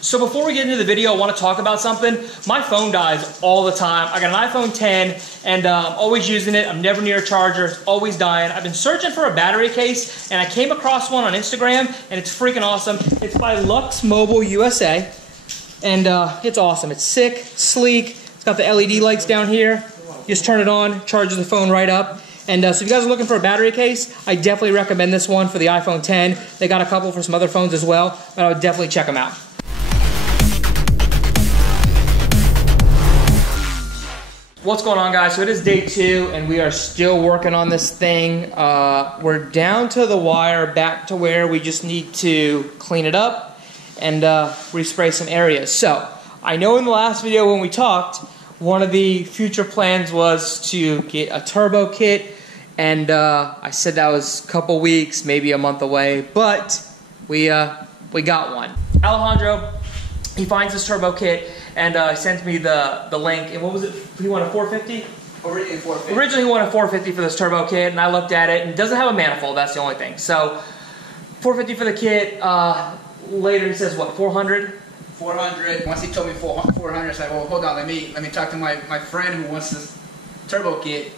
So before we get into the video, I want to talk about something. My phone dies all the time. I got an iPhone 10 and I'm always using it. I'm never near a charger. It's always dying. I've been searching for a battery case and I came across one on Instagram and it's freaking awesome. It's by Lux Mobile USA and it's awesome. It's sick, sleek. It's got the LED lights down here. You just turn it on, charges the phone right up. And so if you guys are looking for a battery case, I definitely recommend this one for the iPhone 10. They got a couple for some other phones as well, but I would definitely check them out. What's going on, guys? So it is day 2 and we are still working on this thing. We're down to the wire, back to where we just need to clean it up and respray some areas. So I know in the last video when we talked, one of the future plans was to get a turbo kit, and I said that was a couple weeks, maybe a month away, but we got one. Alejandro, he finds this turbo kit and sends me the link. And what was it? He wanted 450? Originally 450. Originally he wanted 450 for this turbo kit, and I looked at it and it doesn't have a manifold. That's the only thing. So 450 for the kit. Later he says what? 400. 400. Once he told me 400, I said, well, hold on, let me talk to my friend who wants this turbo kit.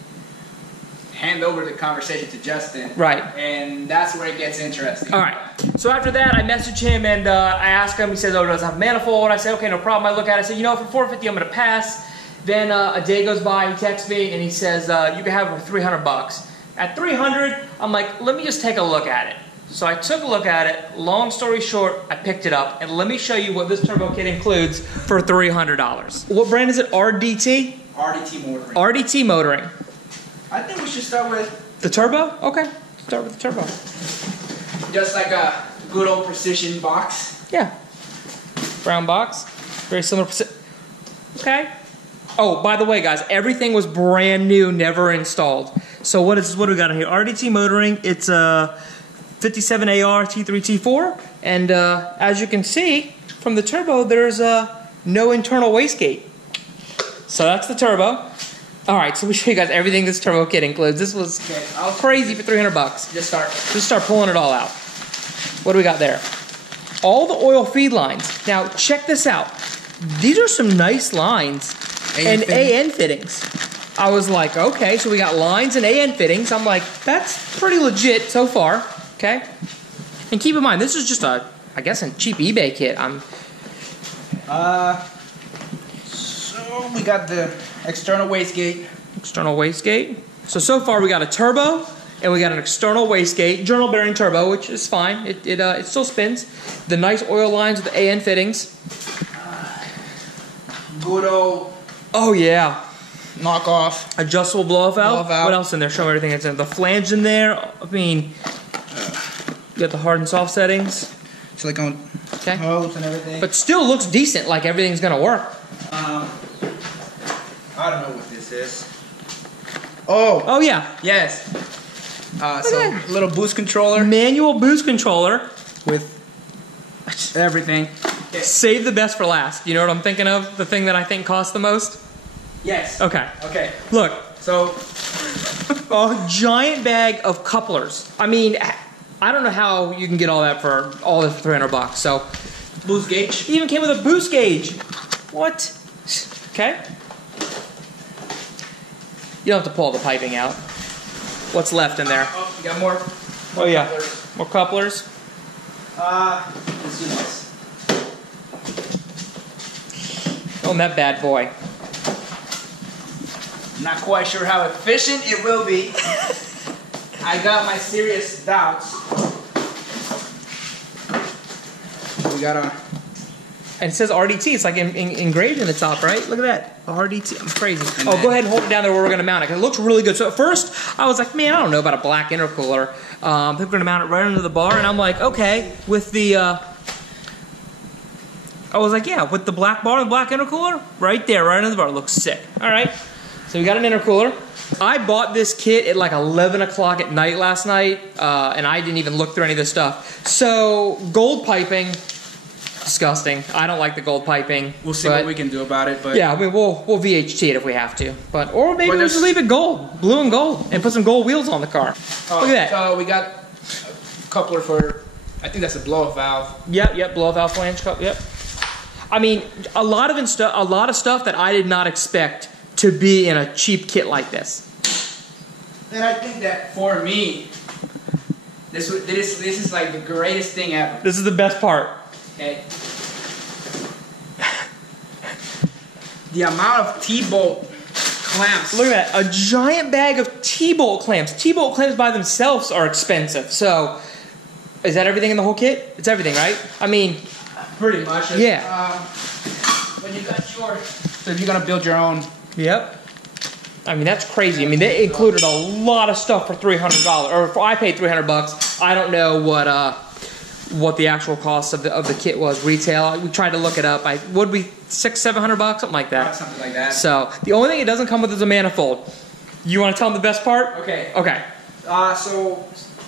Hand over the conversation to Justin. Right. And that's where it gets interesting. All right. So after that, I message him and I ask him. He says, oh, it doesn't have a manifold. I say, okay, no problem. I look at it. I say, you know, for 450, I'm going to pass. Then a day goes by. He texts me and he says, you can have it for 300 bucks. At 300, I'm like, let me just take a look at it. So I took a look at it. Long story short, I picked it up. And let me show you what this turbo kit includes for $300. What brand is it? RDT? RDT motoring. RDT motoring. I think we should start with the turbo? Okay. Start with the turbo. Just like a good old precision box. Yeah. Brown box. Very similar. Okay. Oh, by the way, guys, everything was brand new, never installed. So what do we got in here? RDT motoring. It's a 57AR T3 T4, and as you can see from the turbo, there's no internal wastegate. So that's the turbo. All right, so we show you guys everything this turbo kit includes. This was crazy for 300 bucks. Just start pulling it all out. What do we got there? All the oil feed lines. Now check this out. These are some nice lines and AN fittings. I was like, okay, so we got lines and AN fittings. I'm like, that's pretty legit so far. Okay, and keep in mind, this is just a cheap eBay kit. So we got the external wastegate. External wastegate. So far we got a turbo, and we got an external wastegate, journal bearing turbo, which is fine. It still spins. The nice oil lines with the AN fittings. Good old. Oh yeah. Knockoff. Adjustable blow-off valve. What else in there? Show me everything that's in there. The flange in there. I mean. You got the hard and soft settings. Silicone hose and everything. But still looks decent, like everything's gonna work. I don't know what this is. Oh yeah. Yes. So little boost controller. Manual boost controller. With everything. Okay. Save the best for last. You know what I'm thinking of? The thing that I think costs the most? Yes. Okay. Okay. Look. So a giant bag of couplers. I mean, I don't know how you can get all that for 300 bucks. So, boost gauge. Even came with a boost gauge. What? Okay. You don't have to pull all the piping out. What's left in there? Oh, you got more. Oh yeah, more couplers. Let's do this. Oh, and that bad boy. I'm not quite sure how efficient it will be. I got my serious doubts. We got a... And it says RDT. It's like engraved in the top, right? Look at that. RDT. I'm crazy. Oh, go ahead and hold it down there where we're going to mount it. Because it looks really good. So at first, I was like, man, I don't know about a black intercooler. We're going to mount it right under the bar. And I'm like, okay. With the... I was like, yeah, with the black bar and the black intercooler, right there, right under the bar. It looks sick. All right. So we got an intercooler. I bought this kit at like 11 o'clock at night last night, and I didn't even look through any of this stuff. So, gold piping, disgusting. I don't like the gold piping. We'll see what we can do about it. But yeah, I mean, we'll VHT it if we have to. Or maybe we'll just leave it gold, blue and gold, and put some gold wheels on the car. Look at that. So we got a coupler for, I think that's a blow-off valve. Yep, blow-off valve flange cup, yep. I mean, a lot of stuff that I did not expect to be in a cheap kit like this. And I think that for me, this is like the greatest thing ever. This is the best part. Okay. The amount of T-bolt clamps. Look at that, a giant bag of T-bolt clamps. T-bolt clamps by themselves are expensive. So, is that everything in the whole kit? It's everything, right? I mean, pretty much. Yeah. When you got yours. So if you're gonna build your own. Yep. I mean, that's crazy. I mean, they included a lot of stuff for $300, or I paid $300. I don't know what the actual cost of the kit was retail. We tried to look it up. Would be $600-700, something like that. Something like that. So the only thing it doesn't come with is a manifold. You want to tell them the best part? Okay. Okay. So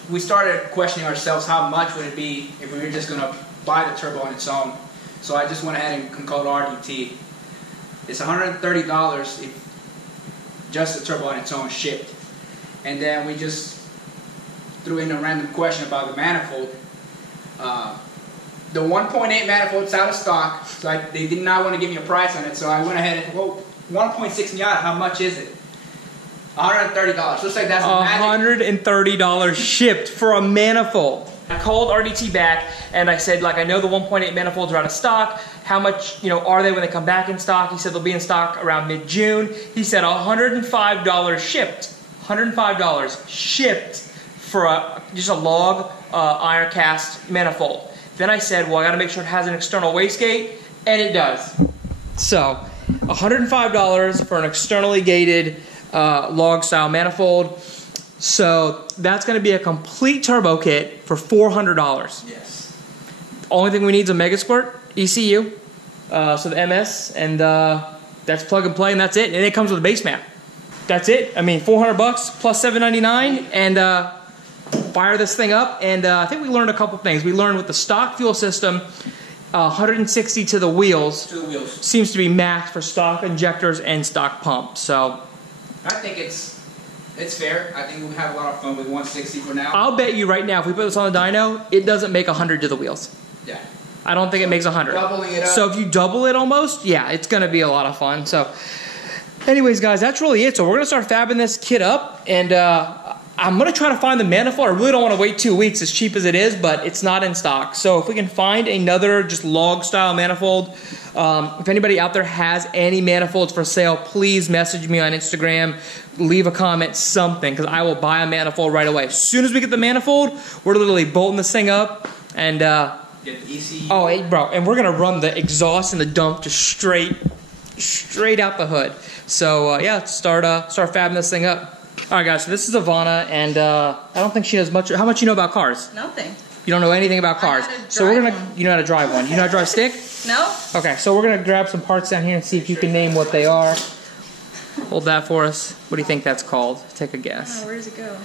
we started questioning ourselves, how much would it be if we were just gonna buy the turbo on its own? So I just went ahead and called RDT. It's $130 if just the turbo on its own shipped. And then we just threw in a random question about the manifold. The 1.8 manifold's out of stock, so they did not want to give me a price on it, so I went ahead and, well, 1.6 Miata, how much is it? $130. Looks like that's $130 shipped for a manifold. I called RDT back and I said, like, I know the 1.8 manifolds are out of stock. How much, are they when they come back in stock? He said they'll be in stock around mid-June. He said $105 shipped. $105 shipped for just a log iron cast manifold. Then I said, well, I got to make sure it has an external wastegate, and it does. So, $105 for an externally gated log style manifold. So that's going to be a complete turbo kit for $400. Yes. Only thing we need is a Mega Squirt ECU, so the MS, and that's plug and play, and that's it. And it comes with a base map. That's it. I mean, $400 plus $799, and fire this thing up. And I think we learned a couple things. We learned with the stock fuel system, 160 to the wheels. Seems to be maxed for stock injectors and stock pumps. So I think it's fair. I think we'll have a lot of fun with 160 for now. I'll bet you right now, if we put this on the dyno, it doesn't make 100 to the wheels. Yeah. I don't think it makes 100. Doubling it up. So if you double it almost, yeah, it's going to be a lot of fun. So anyways, guys, that's really it. So we're going to start fabbing this kit up, and I'm going to try to find the manifold. I really don't want to wait 2 weeks, as cheap as it is, but it's not in stock. So if we can find another just log style manifold, if anybody out there has any manifolds for sale, please message me on Instagram, leave a comment, something, because I will buy a manifold right away. As soon as we get the manifold, we're literally bolting this thing up, and get the ECU. Oh, hey, bro, and we're gonna run the exhaust and the dump just straight out the hood. So yeah, let's start fabbing this thing up. All right, guys. So this is Ivana, and I don't think she knows much. How much you know about cars? Nothing. You don't know anything about cars. So we're gonna. You know how to drive one. You know how to drive a stick? No. Okay, so we're gonna grab some parts down here and see if you can name what they are. Hold that for us. What do you think that's called? Take a guess. Oh, where does it go?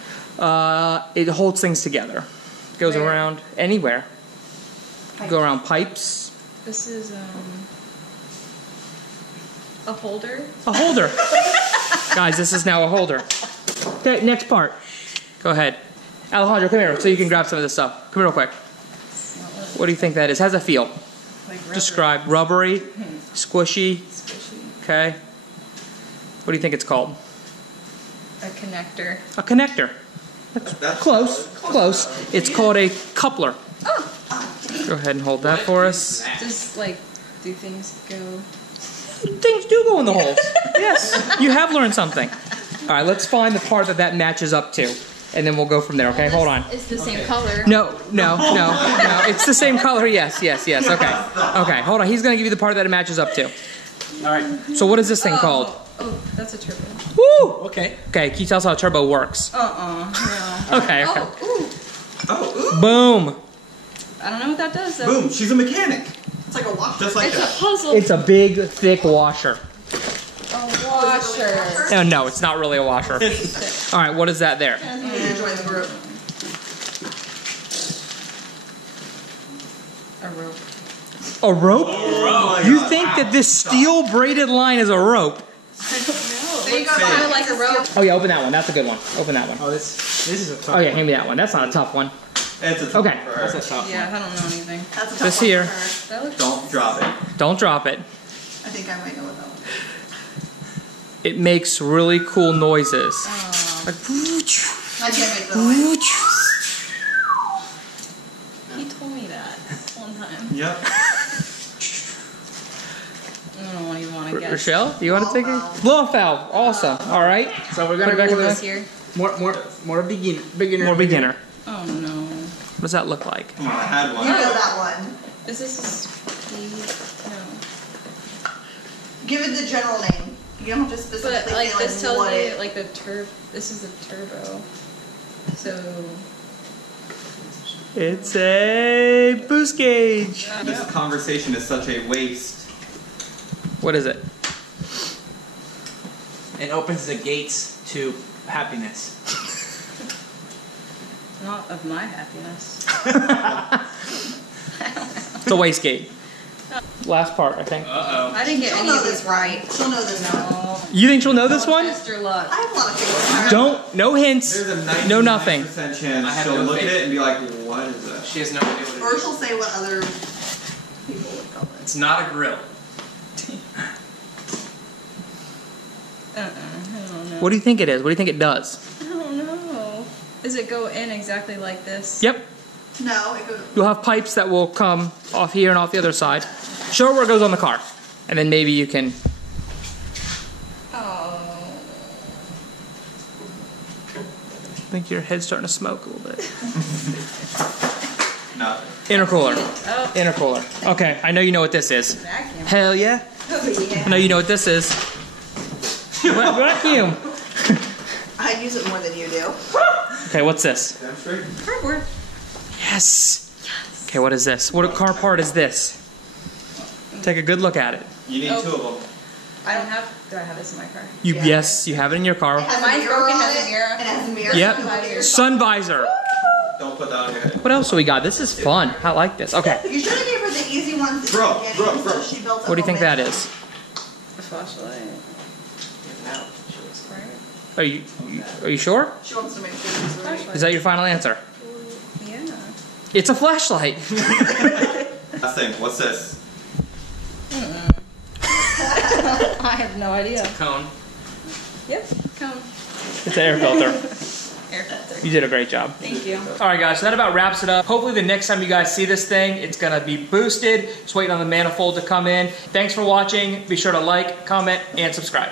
It holds things together. It goes around anywhere. Pipe. Go around pipes. This is a holder. A holder. Guys, this is now a holder. Okay, next part. Go ahead. Alejandro, come here so you can grab some of this stuff. Come here real quick. What do you think that is? How's it feel? Like rubber. Describe. Rubbery, squishy. Squishy. Okay. What do you think it's called? A connector. A connector. That's close. Close. It's called a coupler. Oh. Go ahead and hold that for us. Just like, do things go? Things do go in the holes. Yes. You have learned something. All right, let's find the part that matches up to, and then we'll go from there, okay? Hold on. It's the same color. No. It's the same color, yes. Okay, hold on. He's going to give you the part that it matches up to. All right. So what is this thing called? Oh, that's a turbo. Woo! Okay. Okay, can you tell us how a turbo works? No. Okay. Oh, ooh. Boom. I don't know what that does, though. Boom, she's a mechanic. It's like a washer. Just like it's that. a puzzle. It's a big, thick washer. A washer. Oh, no, it's not really a washer. All right, what is that there? Join the group. A rope. A rope? You think that this steel braided line is a rope? There you go. Kind of like a rope. Oh yeah, open that one. That's a good one. Open that one. Oh, this is a tough Oh yeah, hand me that one. That's not a tough one. It's a tough Okay. one for her. That's a tough Yeah, I don't know anything. That's a tough This one here. for her. That looks Don't drop it. Don't drop it. I think I might know what that one is. It makes really cool noises. Oh, Like, I can't make the noise. he told me that one time. Yep. I don't even want to guess. Rochelle, do you want to take it? Blow-off. Blow-off valve. Awesome. All right. So we're Put gonna it back go in with the- Here. more beginner. More beginner. Oh no. What does that look like? Come on, I had You one. know that one. Is this a no? Give it the general name. You don't have to specifically But like say this tells what me it. like the this is the turbo. So It's a boost gauge. This conversation is such a waste. What is it? It opens the gates to happiness. not of my happiness. It's a wastegate. Last part, I think. Uh I didn't get She'll any know of this these right. She'll know this one. No. You think she'll know this one? Test your luck. I have a lot of faith. Don't. No hints. There's a 99% No nothing. chance I have she'll no look faith. at it and be like, what is that? She has no idea what Or it is. she'll say what other people would call it. It's not a grill. I don't know. What do you think it is? What do you think it does? I don't know. Does it go in exactly like this? Yep. No, it goes. You'll have pipes that will come off here and off the other side. Show her where it goes on the car. And then maybe you can... Oh. I think your head's starting to smoke a little bit. Nothing. Intercooler. Oh, Intercooler. Okay, I know you know what this is. vacuum. Hell yeah. Oh, yeah. I know you know what this is. Vacuum. I use it more than you do. Okay, what's this? Damn straight. Cardboard. Yes. Okay, what is this? What car part is this? Take a good look at it. You need Oh. two of them. I don't have. Do I have this in my car? You Yeah. Yes, you have it in your car. It has Mine's a mirror broken, on has a it. mirror. It has a mirror. Yep. So you can look at your Sun visor. Don't put that on your head. What else do we got? This is fun. I like this. Okay. You should have gave her the easy ones at Bro, the beginning, bro, so bro. she built up What do you think that momentum. is? A flashlight. Right? Are you sure? She wants to make sure she's right. Flashlight. Is that your final answer? Yeah. It's a flashlight. Last thing, what's this? I have no idea. Cone. Yep. Cone. It's an air filter. Air filter. You did a great job. Thank you. All right, guys, so that about wraps it up. Hopefully the next time you guys see this thing, it's gonna be boosted. Just waiting on the manifold to come in. Thanks for watching. Be sure to like, comment, and subscribe.